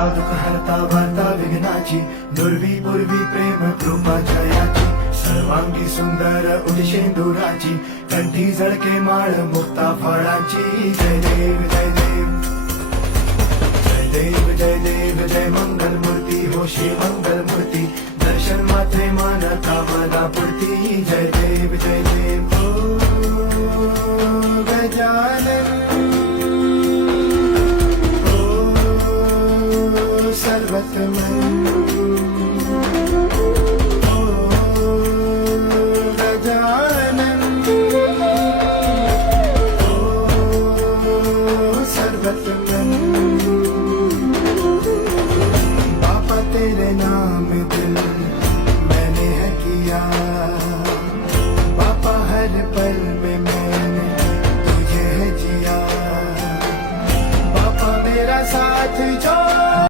करता दुःख हरता वार्ता विघ्नाची दुर्वी पूर्वी प्रेम कृपा जयाची सर्वांगी सुंदर उदिशेंदुराची कंठी झळके माळ मुक्ता फळाची जय देव जय देव जय देव जय देव जय मंगल मूर्ती होशी मंगल मूर्ती दर्शन मात्रे मन कामना पूर्ती जय देव ओ गजानन सर्वतमन